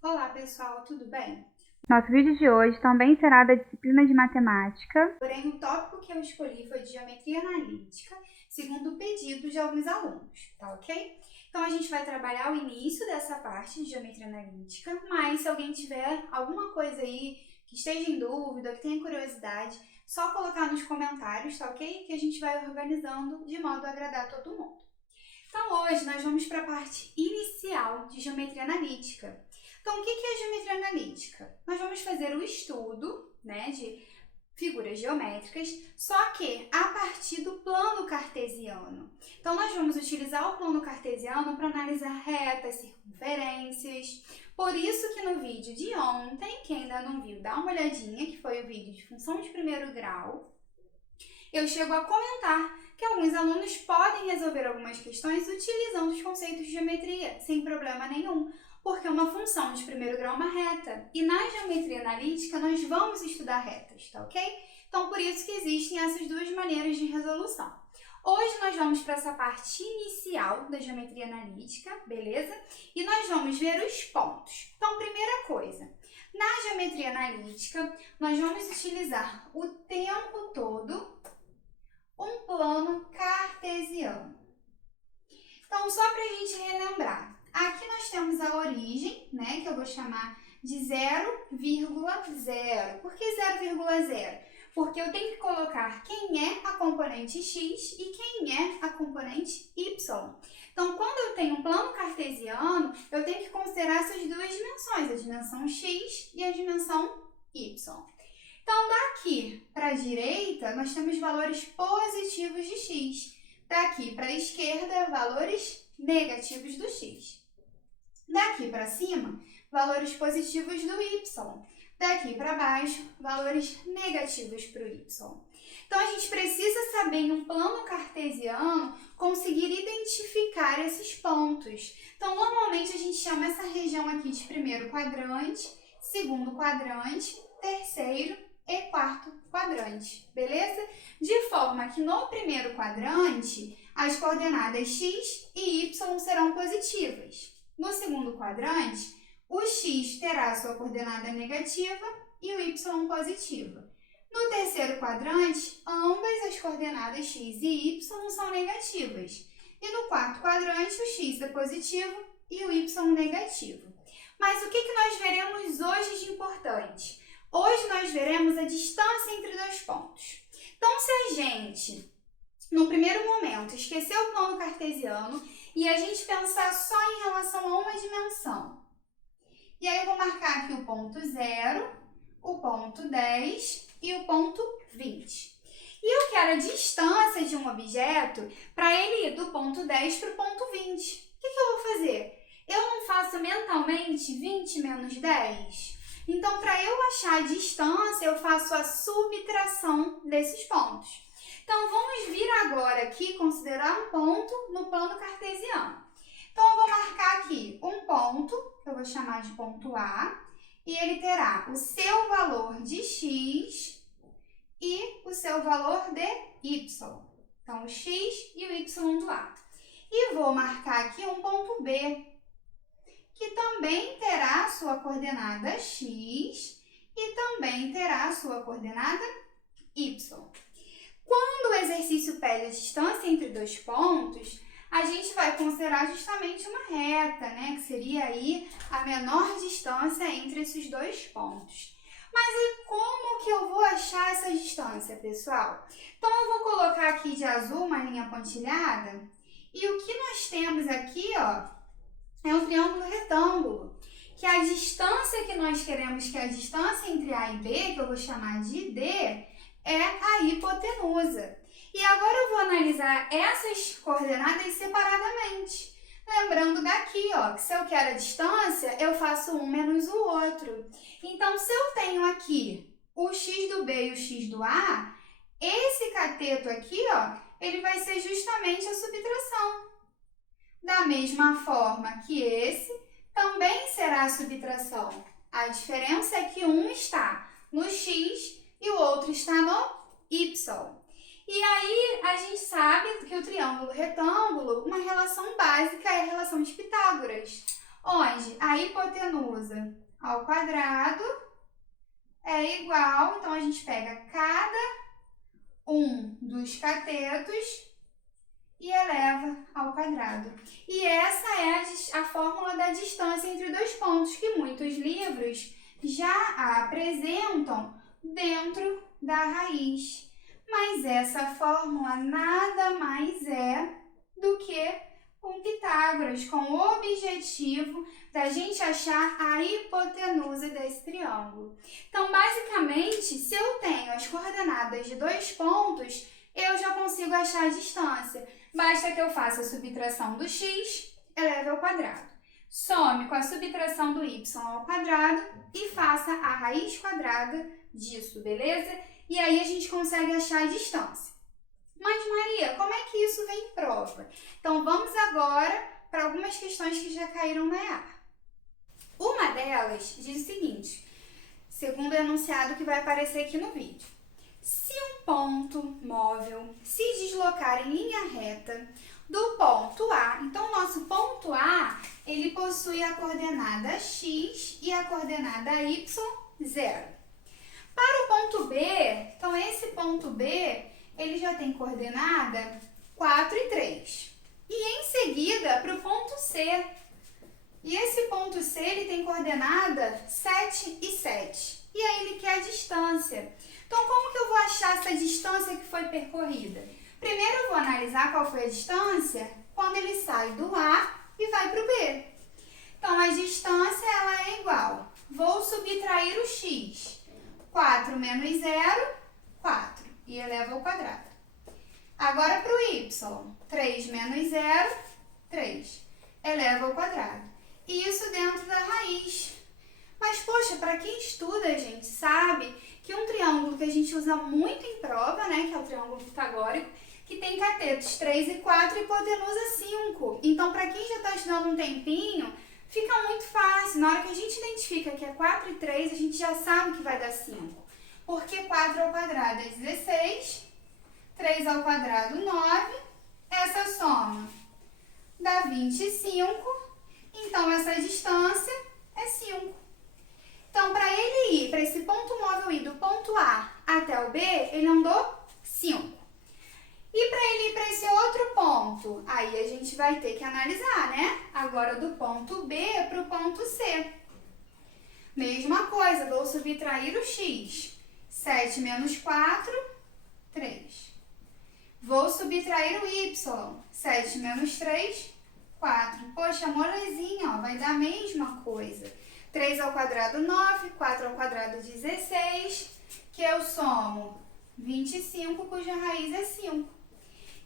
Olá pessoal, tudo bem? Nosso vídeo de hoje também será da disciplina de matemática. Porém, o tópico que eu escolhi foi de geometria analítica, segundo o pedido de alguns alunos, tá ok? Então a gente vai trabalhar o início dessa parte de geometria analítica, mas se alguém tiver alguma coisa aí que esteja em dúvida, que tenha curiosidade, só colocar nos comentários, tá ok? Que a gente vai organizando de modo a agradar todo mundo. Então hoje nós vamos para a parte inicial de geometria analítica. Então o que é geometria analítica? Nós vamos fazer o estudo, de figuras geométricas, só que a partir do plano cartesiano. Então nós vamos utilizar o plano cartesiano para analisar retas, circunferências. Por isso que no vídeo de ontem, quem ainda não viu, dá uma olhadinha, que foi o vídeo de função de primeiro grau, eu chego a comentar que alguns alunos podem resolver algumas questões utilizando os conceitos de geometria, sem problema nenhum, porque uma função de primeiro grau é uma reta. E na geometria analítica nós vamos estudar retas, tá ok? Então por isso que existem essas duas maneiras de resolução. Hoje nós vamos para essa parte inicial da geometria analítica, beleza? E nós vamos ver os pontos. Então, primeira coisa, na geometria analítica, nós vamos utilizar o tempo todo um plano cartesiano. Então, só para a gente relembrar, aqui nós temos a origem, que eu vou chamar de 0,0. Por que 0,0? Porque eu tenho que colocar quem é a componente x e quem é a componente y. Então, quando eu tenho um plano cartesiano, eu tenho que considerar essas duas dimensões, a dimensão x e a dimensão y. Então, daqui para a direita, nós temos valores positivos de x. Daqui para a esquerda, valores negativos do x. Daqui para cima, valores positivos do y. Daqui para baixo, valores negativos para o y. Então, a gente precisa saber, em um plano cartesiano, conseguir identificar esses pontos. Então, normalmente, a gente chama essa região aqui de primeiro quadrante, segundo quadrante, terceiro e quarto quadrante, beleza? De forma que no primeiro quadrante, as coordenadas x e y serão positivas. No segundo quadrante, o x terá sua coordenada negativa e o y positiva. No terceiro quadrante, ambas as coordenadas x e y são negativas. E no quarto quadrante, o x é positivo e o y negativo. Mas o que nós veremos hoje de importante? Hoje nós veremos a distância entre dois pontos. Então, se a gente, no primeiro momento, esquecer o plano cartesiano e a gente pensar só em relação a uma dimensão. E aí eu vou marcar aqui o ponto 0, o ponto 10 e o ponto 20. E eu quero a distância de um objeto para ele ir do ponto 10 para o ponto 20. O que eu vou fazer? Eu não faço mentalmente 20 menos 10? Então, para eu achar a distância, eu faço a subtração desses pontos. Então, vamos vir agora aqui considerar um ponto no plano cartesiano. Então, eu vou marcar aqui um ponto, que eu vou chamar de ponto A, e ele terá o seu valor de x e o seu valor de y. Então, o x e o y do A. E vou marcar aqui um ponto B, que também terá a sua coordenada x e também terá a sua coordenada y. Quando o exercício pede a distância entre dois pontos, a gente vai considerar justamente uma reta, que seria aí a menor distância entre esses dois pontos. Mas e como que eu vou achar essa distância, pessoal? Então, eu vou colocar aqui de azul uma linha pontilhada, e o que nós temos aqui, é um triângulo retângulo, que a distância que nós queremos, que é a distância entre A e B, que eu vou chamar de D, é a hipotenusa. E agora eu vou analisar essas coordenadas separadamente. Lembrando daqui, que se eu quero a distância, eu faço um menos o outro. Então, se eu tenho aqui o x do B e o x do A, esse cateto aqui, ele vai ser justamente a subtração. Da mesma forma que esse também será a subtração. A diferença é que um está no x e o outro está no y. E aí, a gente sabe que o triângulo retângulo, uma relação básica é a relação de Pitágoras. onde a hipotenusa ao quadrado é igual, então a gente pega cada um dos catetos e eleva ao quadrado. E essa é a fórmula da distância entre dois pontos, que muitos livros já a apresentam dentro da raiz. Mas essa fórmula nada mais é do que com Pitágoras, com o objetivo da gente achar a hipotenusa desse triângulo. Então, basicamente, se eu tenho as coordenadas de dois pontos, eu já consigo achar a distância. Basta que eu faça a subtração do x, eleve ao quadrado. Some com a subtração do y ao quadrado e faça a raiz quadrada disso, beleza? E aí a gente consegue achar a distância. Mas, Maria, como é que isso vem em prova? Então, vamos agora para algumas questões que já caíram na EA. Uma delas diz o seguinte, segundo o enunciado que vai aparecer aqui no vídeo. Se um ponto móvel se deslocar em linha reta do ponto A, então o nosso ponto A, ele possui a coordenada x e a coordenada y, 0. Para o ponto B, então esse ponto B, ele já tem coordenada 4 e 3. E em seguida, para o ponto C. E esse ponto C, ele tem coordenada 7 e 7. E aí ele quer a distância. Então, como que eu vou achar essa distância que foi percorrida? Primeiro eu vou analisar qual foi a distância quando ele sai do A e vai para o B. Então, a distância ela é igual. Vou subtrair o x. 4 menos 0, 4. E eleva ao quadrado. Agora para o y. 3 menos 0, 3. Eleva ao quadrado. E isso dentro da raiz. Mas, poxa, para quem estuda, gente, sabe que um triângulo que a gente usa muito em prova, né, que é o triângulo pitagórico, que tem catetos 3 e 4 e hipotenusa 5. Então, para quem já está estudando um tempinho, fica muito fácil. Na hora que a gente identifica que é 4 e 3, a gente já sabe que vai dar 5. Porque 4 ao quadrado é 16, 3 ao quadrado 9, essa soma dá 25, então essa distância é 5. Então, para ele ir, para esse ponto móvel ir do ponto A até o B, ele andou 5. E para ele ir para esse outro ponto, aí a gente vai ter que analisar, né? Agora do ponto B para o ponto C. Mesma coisa, vou subtrair o x. 7 menos 4, 3. Vou subtrair o y. 7 menos 3, 4. Poxa, molezinha, ó, vai dar a mesma coisa. 3 ao quadrado, 9. 4 ao quadrado, 16. Que eu somo 25, cuja raiz é 5.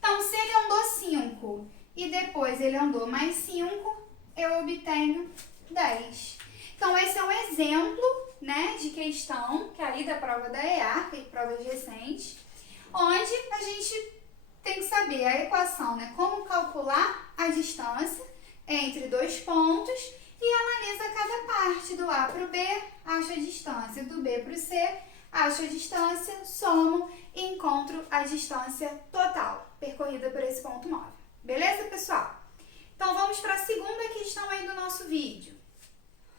Então, se ele andou 5 e depois ele andou mais 5, eu obtenho 10. Então, esse é um exemplo, né, de questão que aí da prova da EA, que é provas recentes, onde a gente tem que saber a equação, né, como calcular a distância entre dois pontos e analisa cada parte do A para o B, acho a distância, do B para o C, acho a distância, somo e encontro a distância total percorrida por esse ponto móvel. Beleza, pessoal? Então, vamos para a segunda questão aí do nosso vídeo.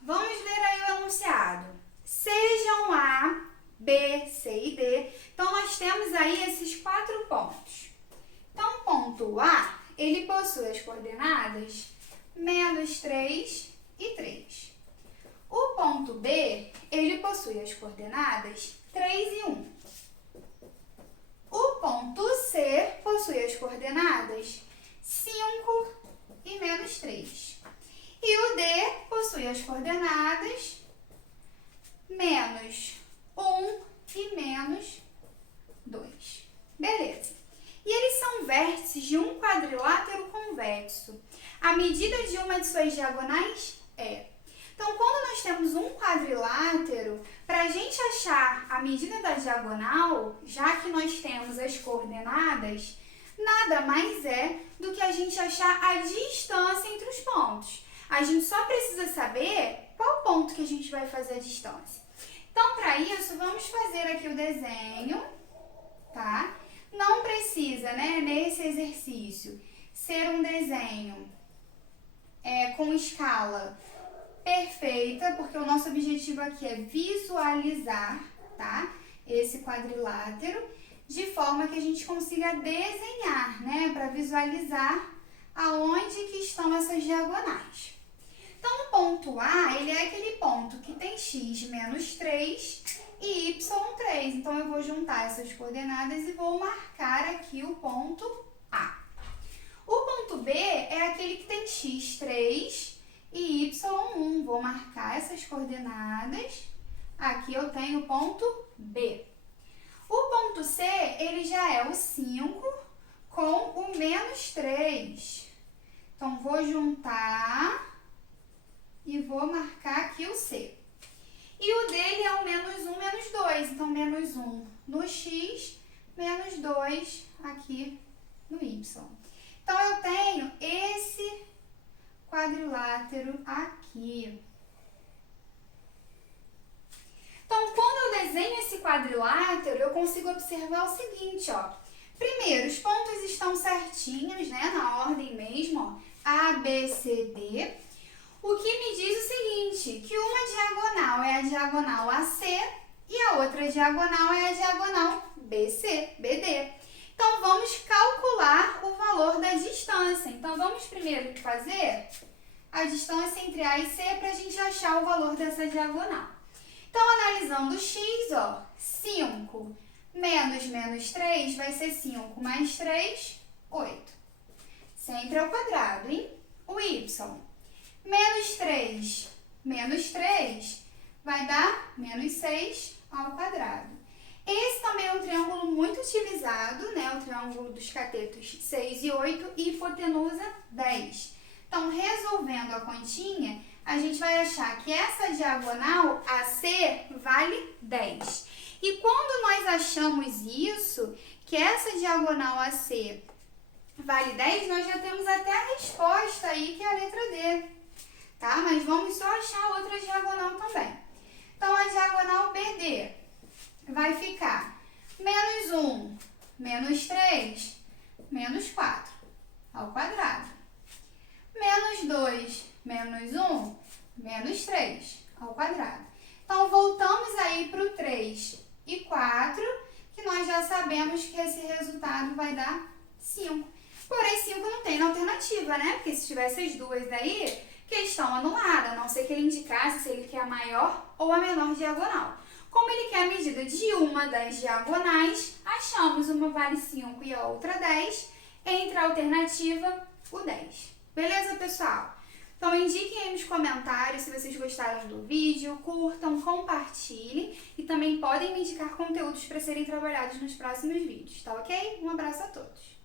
Vamos ler aí o enunciado. Sejam A, B, C e D. Então, nós temos aí esses 4 pontos. Então, o ponto A, ele possui as coordenadas menos 3 e 3. O ponto B, ele possui as coordenadas 3 e 1. O ponto C possui as coordenadas 5 e menos 3. E o D possui as coordenadas menos 1 e menos 2. Beleza. E eles são vértices de um quadrilátero convexo. A medida de uma de suas diagonais é. Então, quando nós temos um quadrilátero, para a gente achar a medida da diagonal, já que nós temos as coordenadas, nada mais é do que a gente achar a distância entre os pontos. A gente só precisa saber qual ponto que a gente vai fazer a distância. Então, para isso, vamos fazer aqui o desenho, tá? Não precisa, né, nesse exercício, ser um desenho com escala perfeita, porque o nosso objetivo aqui é visualizar, tá? Esse quadrilátero, de forma que a gente consiga desenhar, né? Para visualizar aonde que estão essas diagonais. Então, o ponto A, ele é aquele ponto que tem x menos 3 e y 3. Então, eu vou juntar essas coordenadas e vou marcar aqui o ponto A. O ponto B é aquele que tem x 3 e y1. Vou marcar essas coordenadas. Aqui eu tenho o ponto B. O ponto C, ele já é o 5 com o menos 3. Então, vou juntar e vou marcar aqui o C. E o dele é o menos 1, menos 2. Então, menos 1 no x, menos 2 aqui no y. Então, eu tenho esse quadrilátero aqui. Então, quando eu desenho esse quadrilátero, eu consigo observar o seguinte, ó. Primeiro, os pontos estão certinhos, né, na ordem mesmo, ó, A, B, C, D. O que me diz o seguinte, que uma diagonal é a diagonal AC e a outra diagonal é a diagonal BC, BD. Então, vamos calcular o valor da distância. Então, vamos primeiro fazer a distância entre A e C para a gente achar o valor dessa diagonal. Então, analisando x, ó, 5 menos 3 vai ser 5 mais 3, 8. Sempre ao quadrado, hein? O y, menos 3 vai dar menos 6 ao quadrado. Esse também é um triângulo muito utilizado, né? O triângulo dos catetos 6 e 8 e hipotenusa 10. Então, resolvendo a continha, a gente vai achar que essa diagonal AC vale 10. E quando nós achamos isso, que essa diagonal AC vale 10, nós já temos até a resposta aí, que é a letra D. Tá? Mas vamos só achar outra diagonal também. Então, a diagonal BD vai ficar menos 1, menos 3, menos 4 ao quadrado. Menos 2, menos 1, menos 3 ao quadrado. Então, voltamos aí para o 3 e 4, que nós já sabemos que esse resultado vai dar 5. Porém, 5 não tem alternativa, né? Porque se tivesse as duas aí, questão anulada, a não ser que ele indicasse se ele quer a maior ou a menor diagonal. Como ele quer a medida de uma das diagonais, achamos uma vale 5 e a outra 10, entre a alternativa, o 10. Beleza, pessoal? Então, indiquem aí nos comentários se vocês gostaram do vídeo, curtam, compartilhem e também podem me indicar conteúdos para serem trabalhados nos próximos vídeos, tá ok? Um abraço a todos!